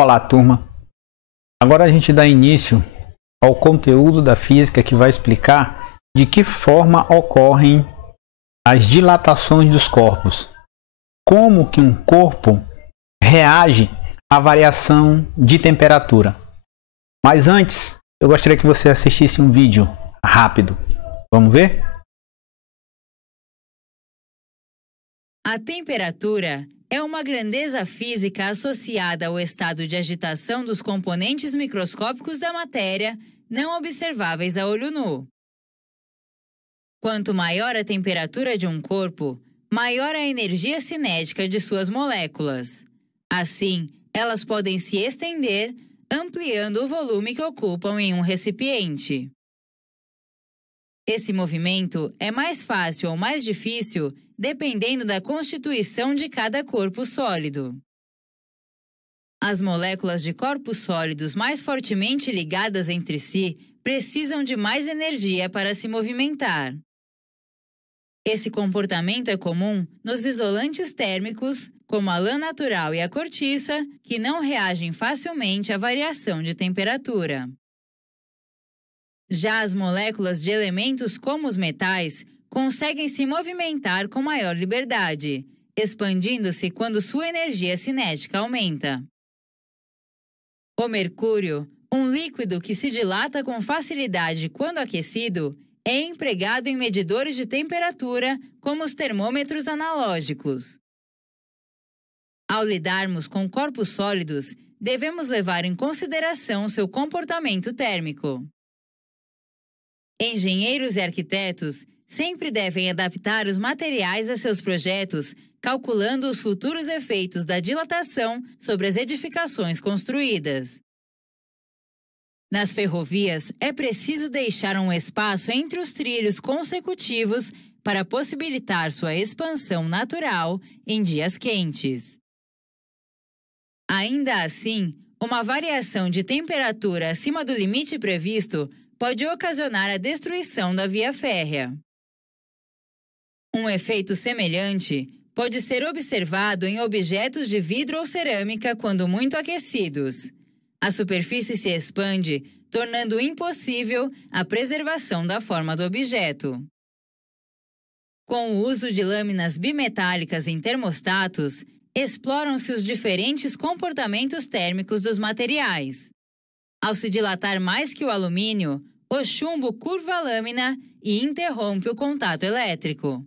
Olá, turma. Agora a gente dá início ao conteúdo da física que vai explicar de que forma ocorrem as dilatações dos corpos. Como que um corpo reage à variação de temperatura. Mas antes, eu gostaria que você assistisse um vídeo rápido. Vamos ver? A temperatura é uma grandeza física associada ao estado de agitação dos componentes microscópicos da matéria, não observáveis a olho nu. Quanto maior a temperatura de um corpo, maior a energia cinética de suas moléculas. Assim, elas podem se estender, ampliando o volume que ocupam em um recipiente. Esse movimento é mais fácil ou mais difícil dependendo da constituição de cada corpo sólido. As moléculas de corpos sólidos mais fortemente ligadas entre si precisam de mais energia para se movimentar. Esse comportamento é comum nos isolantes térmicos, como a lã natural e a cortiça, que não reagem facilmente à variação de temperatura. Já as moléculas de elementos como os metais conseguem se movimentar com maior liberdade, expandindo-se quando sua energia cinética aumenta. O mercúrio, um líquido que se dilata com facilidade quando aquecido, é empregado em medidores de temperatura, como os termômetros analógicos. Ao lidarmos com corpos sólidos, devemos levar em consideração seu comportamento térmico. Engenheiros e arquitetos sempre devem adaptar os materiais a seus projetos, calculando os futuros efeitos da dilatação sobre as edificações construídas. Nas ferrovias, é preciso deixar um espaço entre os trilhos consecutivos para possibilitar sua expansão natural em dias quentes. Ainda assim, uma variação de temperatura acima do limite previsto pode ocasionar a destruição da via férrea. Um efeito semelhante pode ser observado em objetos de vidro ou cerâmica quando muito aquecidos. A superfície se expande, tornando impossível a preservação da forma do objeto. Com o uso de lâminas bimetálicas em termostatos, exploram-se os diferentes comportamentos térmicos dos materiais. Ao se dilatar mais que o alumínio, o chumbo curva a lâmina e interrompe o contato elétrico.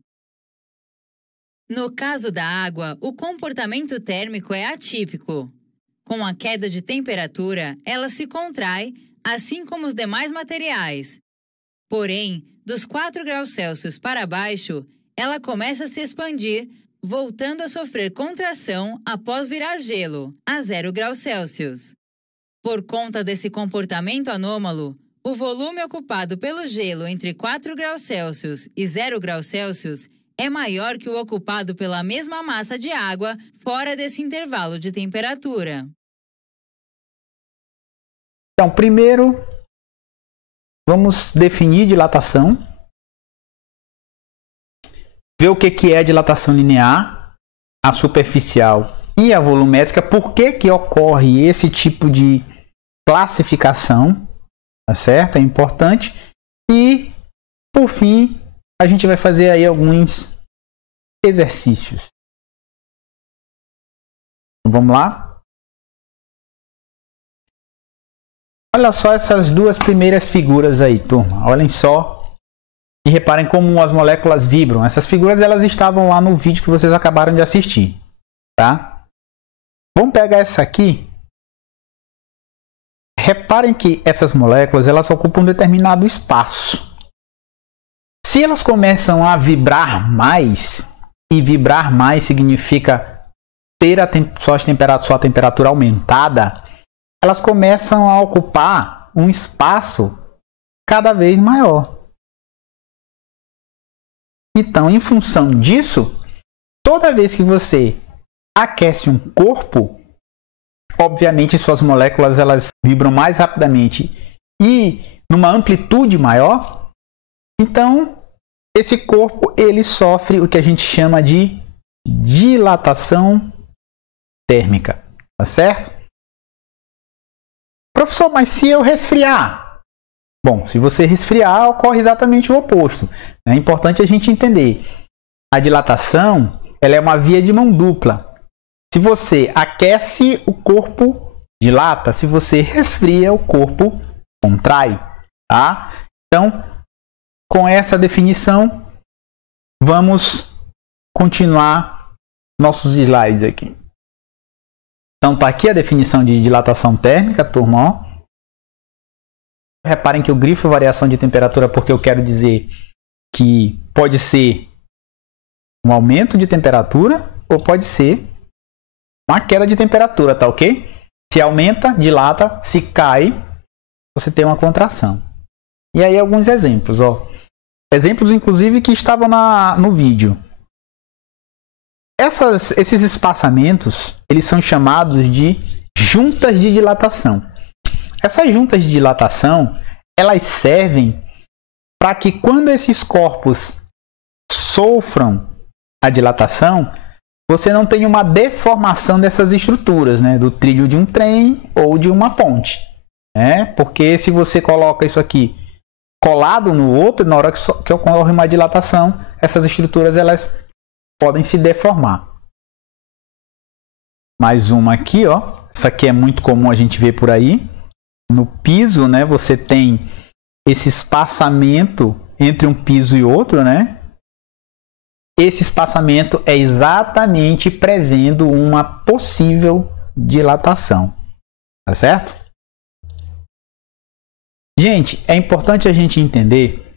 No caso da água, o comportamento térmico é atípico. Com a queda de temperatura, ela se contrai, assim como os demais materiais. Porém, dos 4 graus Celsius para baixo, ela começa a se expandir, voltando a sofrer contração após virar gelo, a 0 graus Celsius. Por conta desse comportamento anômalo, o volume ocupado pelo gelo entre 4 graus Celsius e 0 graus Celsius é maior que o ocupado pela mesma massa de água fora desse intervalo de temperatura. Então, primeiro, vamos definir dilatação. Ver o que é dilatação linear, a superficial e a volumétrica. Por que ocorre esse tipo de classificação? Tá certo? É importante. E, por fim, a gente vai fazer aí alguns exercícios. Vamos lá? Olha só essas duas primeiras figuras aí, turma. Olhem só e reparem como as moléculas vibram. Essas figuras elas estavam lá no vídeo que vocês acabaram de assistir, tá? Vamos pegar essa aqui. Reparem que essas moléculas elas ocupam um determinado espaço. Se elas começam a vibrar mais, e vibrar mais significa ter sua temperatura aumentada, elas começam a ocupar um espaço cada vez maior. Então, em função disso, toda vez que você aquece um corpo, obviamente suas moléculas elas vibram mais rapidamente e numa amplitude maior. Então, esse corpo ele sofre o que a gente chama de dilatação térmica, tá certo? Professor, mas se eu resfriar? Bom, se você resfriar, ocorre exatamente o oposto. É importante a gente entender. A dilatação, ela é uma via de mão dupla. Se você aquece, o corpo dilata. Se você resfria, o corpo contrai. Tá? Então, com essa definição, vamos continuar nossos slides aqui. Então, tá aqui a definição de dilatação térmica, turma. Ó. Reparem que eu grifo variação de temperatura porque eu quero dizer que pode ser um aumento de temperatura ou pode ser uma queda de temperatura, tá ok? Se aumenta, dilata. Se cai, você tem uma contração. E aí alguns exemplos, ó. Exemplos, inclusive, que estavam no vídeo. Esses espaçamentos, eles são chamados de juntas de dilatação. Essas juntas de dilatação, elas servem para que quando esses corpos sofram a dilatação, você não tenha uma deformação dessas estruturas, né? Do trilho de um trem ou de uma ponte. Porque se você coloca isso aqui colado no outro, na hora que ocorre uma dilatação, essas estruturas elas podem se deformar. Mais uma aqui, ó. Essa aqui é muito comum a gente ver por aí. No piso, né, você tem esse espaçamento entre um piso e outro, né? Esse espaçamento é exatamente prevendo uma possível dilatação. Tá certo? Gente, é importante a gente entender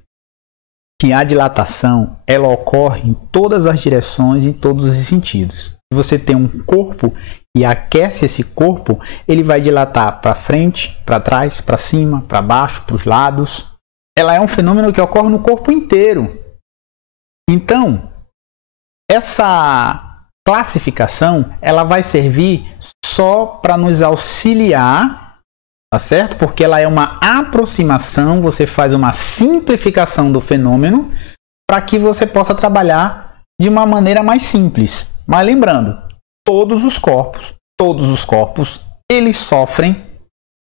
que a dilatação ela ocorre em todas as direções, em todos os sentidos. Se você tem um corpo e aquece esse corpo, ele vai dilatar para frente, para trás, para cima, para baixo, para os lados. Ela é um fenômeno que ocorre no corpo inteiro. Então, essa classificação ela vai servir só para nos auxiliar, tá certo? Porque ela é uma aproximação, você faz uma simplificação do fenômeno para que você possa trabalhar de uma maneira mais simples. Mas lembrando, todos os corpos, eles sofrem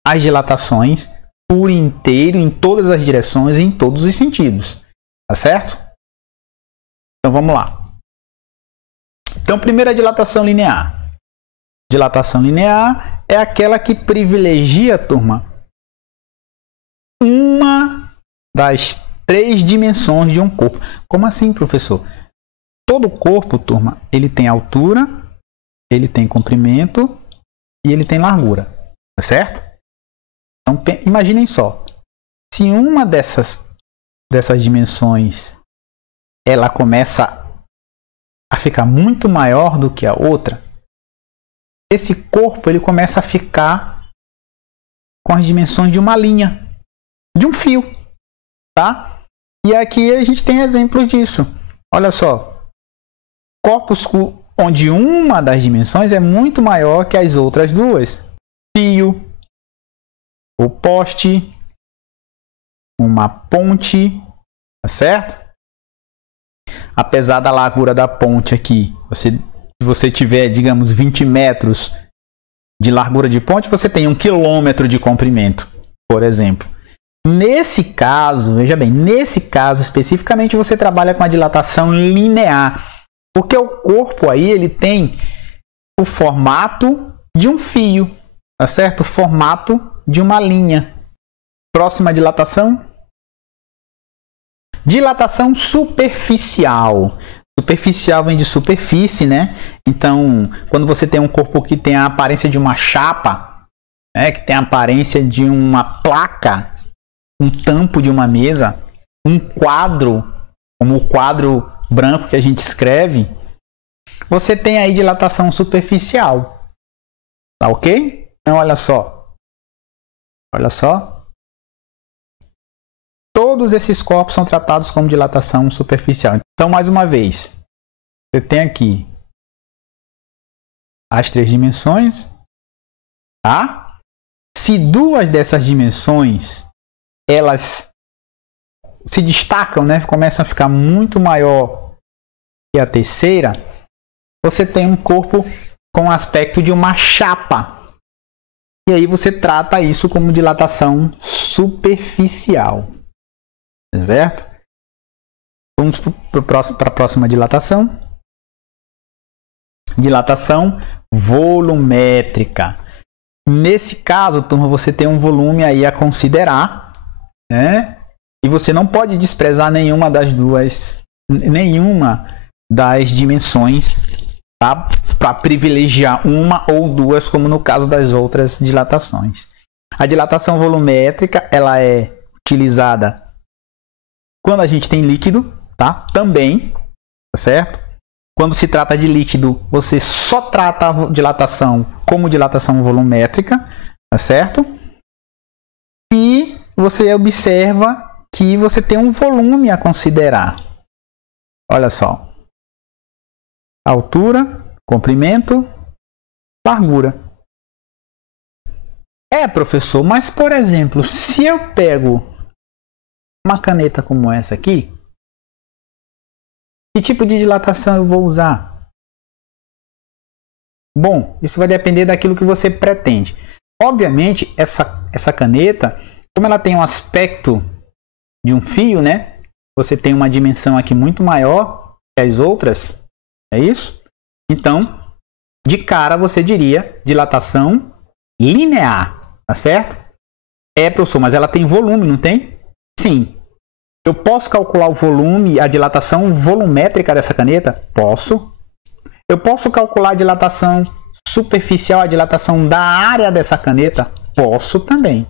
as dilatações por inteiro, em todas as direções, em todos os sentidos. Tá certo? Então vamos lá. Então, primeiro a dilatação linear. Dilatação linear é aquela que privilegia, turma, uma das 3 dimensões de um corpo. Como assim, professor? Todo corpo, turma, ele tem altura, ele tem comprimento e ele tem largura, tá certo? Então, imaginem só, se uma dessas dimensões ela começa a ficar muito maior do que a outra, esse corpo ele começa a ficar com as dimensões de uma linha, de um fio, tá? E aqui a gente tem exemplos disso. Olha só, corpos onde uma das dimensões é muito maior que as outras duas. Fio, ou poste, uma ponte, tá certo? Apesar da largura da ponte aqui, se você tiver, digamos, 20 metros de largura de ponte, você tem 1 quilômetro de comprimento, por exemplo. Nesse caso, veja bem, nesse caso especificamente você trabalha com a dilatação linear. Porque o corpo aí ele tem o formato de um fio, tá certo? O formato de uma linha. Próxima dilatação. Dilatação superficial. Superficial vem de superfície, né? Então, quando você tem um corpo que tem a aparência de uma chapa, né? Que tem a aparência de uma placa, um tampo de uma mesa, um quadro, como o quadro branco que a gente escreve, você tem aí dilatação superficial. Tá ok? Então, olha só. Olha só. Todos esses corpos são tratados como dilatação superficial. Então, mais uma vez, você tem aqui as 3 dimensões, tá? Se 2 dessas dimensões elas se destacam, né? Começam a ficar muito maior que a terceira, você tem um corpo com o aspecto de uma chapa. E aí você trata isso como dilatação superficial. Certo? Vamos para a próxima dilatação. Dilatação volumétrica. Nesse caso, turma, você tem um volume aí a considerar, né? E você não pode desprezar nenhuma das dimensões, tá? Para privilegiar uma ou duas, como no caso das outras dilatações. A dilatação volumétrica, ela é utilizada quando a gente tem líquido, tá? Também, tá certo? Quando se trata de líquido, você só trata a dilatação como dilatação volumétrica, tá certo? E você observa que você tem um volume a considerar. Olha só. Altura, comprimento, largura. Professor, mas por exemplo, se eu pego uma caneta como essa aqui, que tipo de dilatação eu vou usar? Bom, isso vai depender daquilo que você pretende. Obviamente, essa caneta, como ela tem um aspecto de um fio, né? Você tem uma dimensão aqui muito maior que as outras, é isso? Então, de cara você diria dilatação linear, tá certo? Professor, mas ela tem volume, não tem? Sim. Eu posso calcular o volume, a dilatação volumétrica dessa caneta? Posso. Eu posso calcular a dilatação superficial, a dilatação da área dessa caneta? Posso também.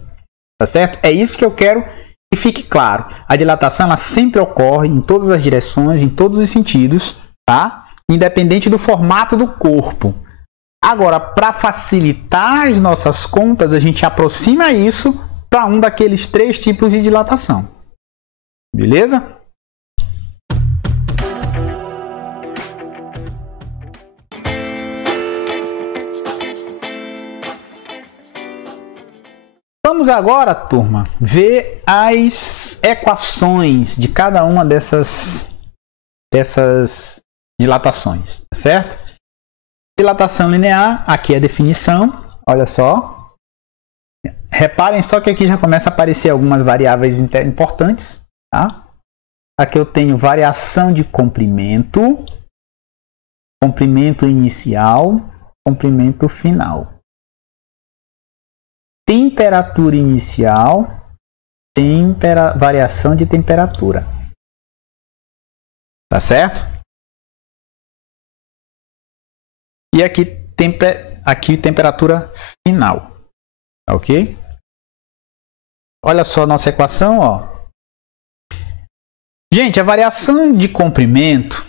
Tá certo? É isso que eu quero que fique claro. A dilatação ela sempre ocorre em todas as direções, em todos os sentidos, tá? Independente do formato do corpo. Agora, para facilitar as nossas contas, a gente aproxima isso para um daqueles 3 tipos de dilatação. Beleza? Vamos agora, turma, ver as equações de cada uma dessas dilatações, certo? Dilatação linear, aqui é a definição, olha só. Reparem só que aqui já começa a aparecer algumas variáveis importantes, tá? Aqui eu tenho variação de comprimento, comprimento inicial, comprimento final. Temperatura inicial, variação de temperatura. Tá certo? E aqui temperatura final. Ok? Olha só a nossa equação, ó. Gente, a variação de comprimento,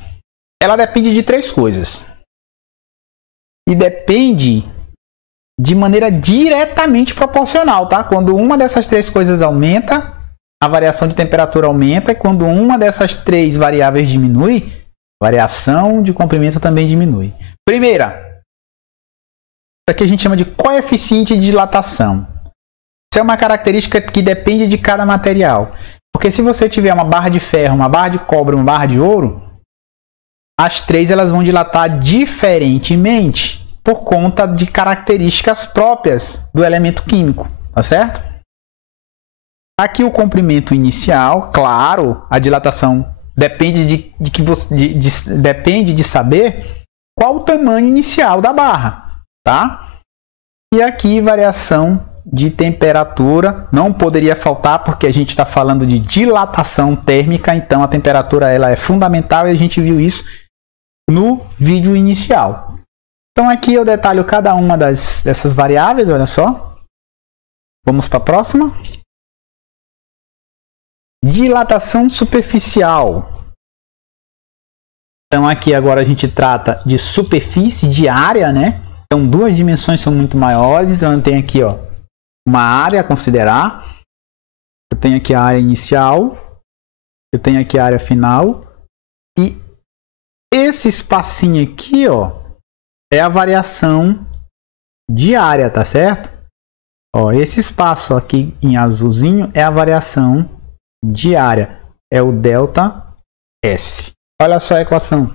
ela depende de 3 coisas. E depende de maneira diretamente proporcional, tá? Quando uma dessas 3 coisas aumenta, a variação de temperatura aumenta. E quando uma dessas 3 variáveis diminui, a variação de comprimento também diminui. Primeira, isso aqui a gente chama de coeficiente de dilatação. Isso é uma característica que depende de cada material. Porque se você tiver uma barra de ferro, uma barra de cobre, uma barra de ouro, as 3 elas vão dilatar diferentemente por conta de características próprias do elemento químico, tá certo? Aqui o comprimento inicial, claro, a dilatação depende depende de saber qual o tamanho inicial da barra, tá? E aqui variação de temperatura, não poderia faltar porque a gente está falando de dilatação térmica, então a temperatura ela é fundamental e a gente viu isso no vídeo inicial. Então aqui eu detalho cada uma dessas variáveis, olha só. Vamos para a próxima. Dilatação superficial. Então aqui agora a gente trata de superfície, de área, né? Então 2 dimensões são muito maiores, então eu tenho aqui, ó, uma área a considerar. Eu tenho aqui a área inicial, eu tenho aqui a área final e esse espacinho aqui, ó, é a variação de área, tá certo? Ó, esse espaço aqui em azulzinho é a variação de área, é o delta S. Olha só a equação.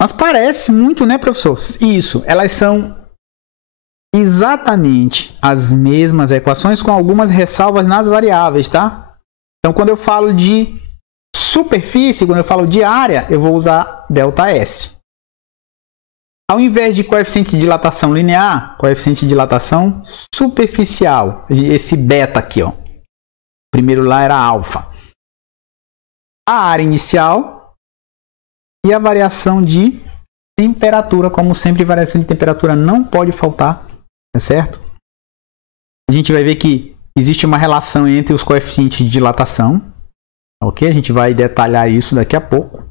Mas parece muito, né, professor? Isso, elas são exatamente as mesmas equações com algumas ressalvas nas variáveis, tá? Então, quando eu falo de superfície, quando eu falo de área, eu vou usar ΔS. Ao invés de coeficiente de dilatação linear, coeficiente de dilatação superficial. Esse beta aqui, ó. Primeiro lá era alfa. A área inicial e a variação de temperatura. Como sempre, variação de temperatura não pode faltar, tá certo? A gente vai ver que existe uma relação entre os coeficientes de dilatação. Ok? A gente vai detalhar isso daqui a pouco.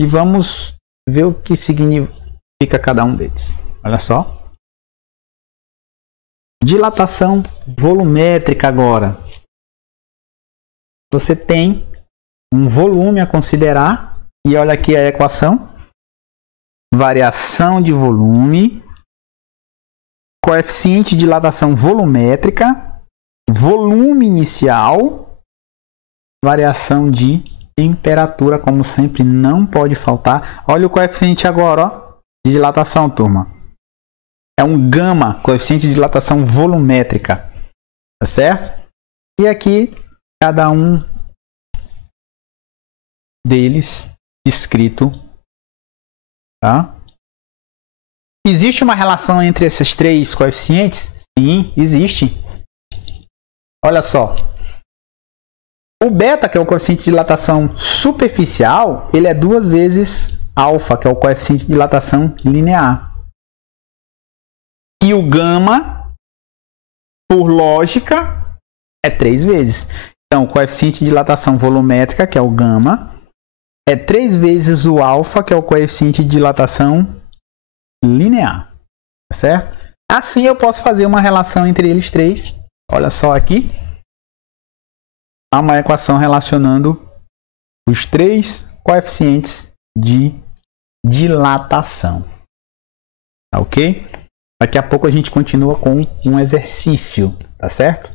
E vamos ver o que significa cada um deles. Olha só. Dilatação volumétrica agora. Você tem um volume a considerar. E olha aqui a equação. Variação de volume. Coeficiente de dilatação volumétrica. Volume inicial. Variação de temperatura, como sempre, não pode faltar. Olha o coeficiente agora, ó, de dilatação, turma. É um gama, coeficiente de dilatação volumétrica. Tá certo? E aqui, cada um deles descrito. Tá? Existe uma relação entre esses três coeficientes? Sim, existe. Olha só. O beta, que é o coeficiente de dilatação superficial, ele é 2 vezes alfa, que é o coeficiente de dilatação linear. E o gama, por lógica, é 3 vezes. Então, o coeficiente de dilatação volumétrica, que é o gama, é 3 vezes o alfa, que é o coeficiente de dilatação linear. Tá certo? Assim eu posso fazer uma relação entre eles três. Olha só aqui. Há uma equação relacionando os três coeficientes de dilatação. Tá ok? Daqui a pouco a gente continua com um exercício, tá certo?